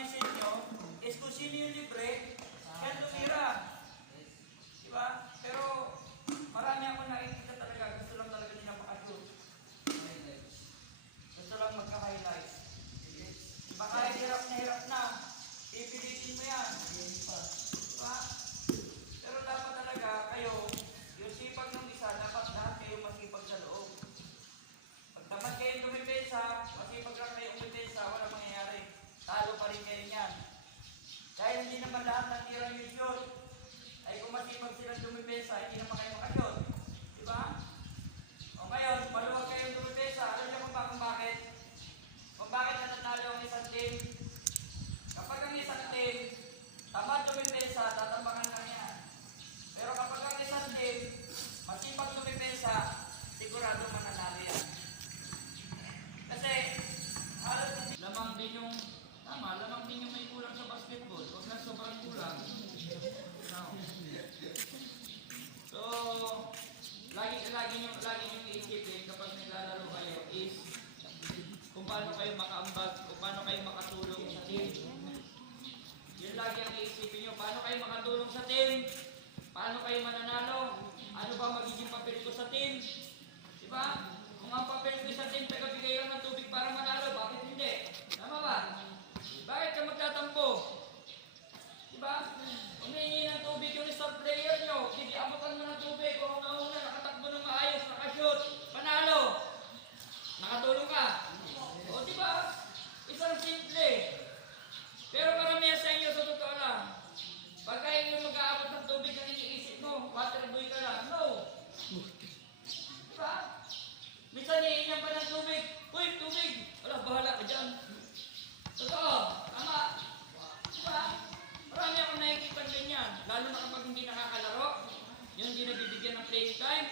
ngayon sa inyo is kung sino yung libre, yan tumira. Diba? Pero marami ako nakikita talaga, gusto lang talaga nila makashoot. Gusto lang magka-highlights. Baka hirap na, pipilitin mo yan. Diba? Pero dapat talaga kayo, yung sipag ng isa, dapat lahat kayo masipag sa loob. Pag tamad kayo dumipesa, masipag lang kayo umipesa, walang mangyayari. Talo pa rin kayo niyan. Dahil hindi naman lahat ng tirang yung shoot, ay kung masipag silang dumipesa, hindi naman kayo makashot. Diba? O ngayon, maluwag kayong dumipesa. Alam niyo kung bakit? Kung bakit natatalo ang isang team? Kapag ang isang team, tamad dumipesa, tatambakan lang yan. Pero kapag ang isang team, masipag dumipesa, sigurado mananalo yan. Kasi, halos hindi lamang din yung may kulang sa basketball. Huwag na sobrang kulang. No. So, lagi yung iisipin kapag naglalaro kayo is kung paano kayo makaambag, kung paano kayo makatulong sa team. Yun lagi ang iisipin nyo. Paano kayo makatulong sa team? Paano kayo mananalo? Ano ba magiging papel ko sa team? Diba? Kung ang papel ko sa team, tagabigay lang ng tubig para manalo, bakit hindi? Tama ba? Bakit ka magtatampo? Diba? Humingi ng tubig yung star player nyo. Abutan mo ng tubig. Kung nauna, nakatakbo ng maayos, nakashoot, panalo. Nakatulong ka. O diba? Isang simple. Pero karamihan sa inyo, sa totoo lang, pagka yung mag-aabot ng tubig ang iniisip mo, waterboy ka lang. No. Diba? Minsan iinyan pa ng tubig. Uy, tubig! Wala, bahala ka dyan. Totoo, tama. Diba? Marami akong nakikita ganyan. Lalo na kapag hindi nakakalaro, yung hindi nabibigyan ng playing time,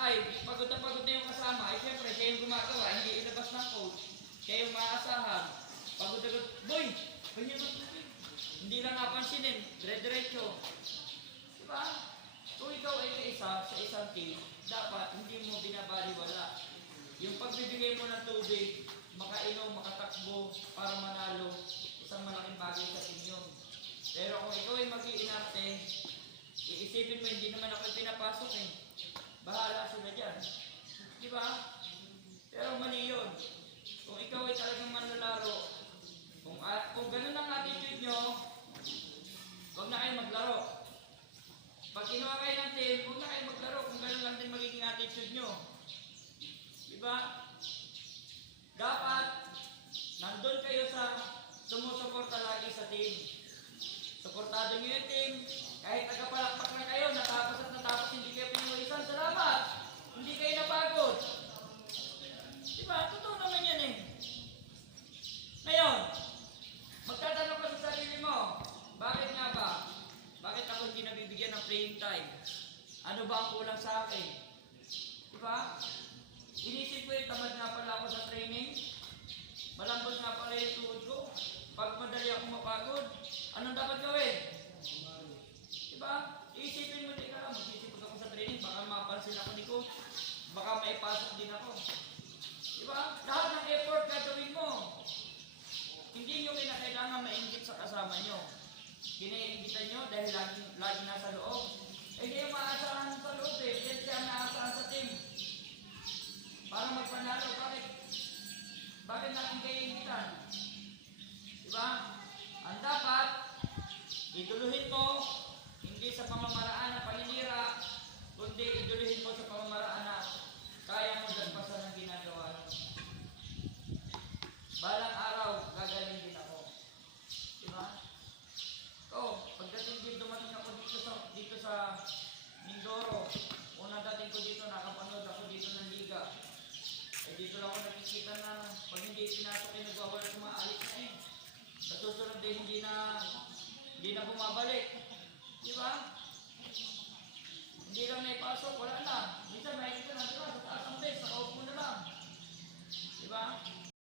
ay, pagod na yung kasama, ay siyempre, siya yung gumagawa, hindi ilabas ng coach. Siya yung maaasahan. Pagod, boy! Ganyan ang tubig. Hindi lang napansinin, dire-diretso. Diba? Kung ikaw ay kaisa sa isang team, dapat hindi mo binabaliwala. Yung pagbibigay mo ng tubig, makainom, makatakbo, para manalo, isang malaking bagay sa inyo. Pero kung ikaw ay mag-iinarte, iisipin mo, hindi naman ako pinapasok eh. Bahala sila dyan. Diba? Pero mali yun. Kung ikaw ay talagang manlalaro, kung ganun ang attitude nyo, huwag na kayo maglaro. Pag kinuha kayo ng team, huwag na kayo maglaro kung ganun lang din magiging attitude nyo. Diba? Dapat, nandun kayo sa sumusuporta lagi sa team. Suportado nyo yung team. Kahit nagapalakpak na kayo, natapos hindi kayo pinuwisan. Salamat! Hindi kayo napagod. Diba? Totoo naman yan eh. Ngayon, magtatanong ka sa sarili mo, bakit nga ba? Bakit ako hindi nabibigyan ng playing time? Ano ba ang kulang sa akin? Diba? Inisip ko yung tamad nga pala ako sa training. Malambot nga pala yung tuhod ko. Pag madali ako mapagod, anong dapat gawin? Diba? Isipin mo, di ka lang, magsisipag ako sa training, baka mapansin ako ni coach, baka maipasok din ako. Diba? Lahat ng effort gagawin mo. Hindi nyo kinakailangan maingit sa kasama nyo. Kinaingitan nyo dahil lagi nasa loob. Hindi yung maasahan sa loob eh. Yan siya naasahan sa team. Para magpanalo. Bakit? Bakit natin kayo ingitan? Diba? Ang dapat, iduluhin mo, hindi sa pamamaraan ng paninira, kundi iduluhin mo sa pamamaraan na kaya mo dagpasan ang ginagawa mo. Balang araw, gagaling din ako. Diba? Pagdating din dumating ako dito sa Mindoro, unang dating ko dito, nakapanood ako dito ng liga. Eh dito lang ako nakikita na pag hindi pinasok yung nagwawala kumaalit na eh. Sa susunod din hindi na bumabalik. Di ba? Hindi lang naipasok, wala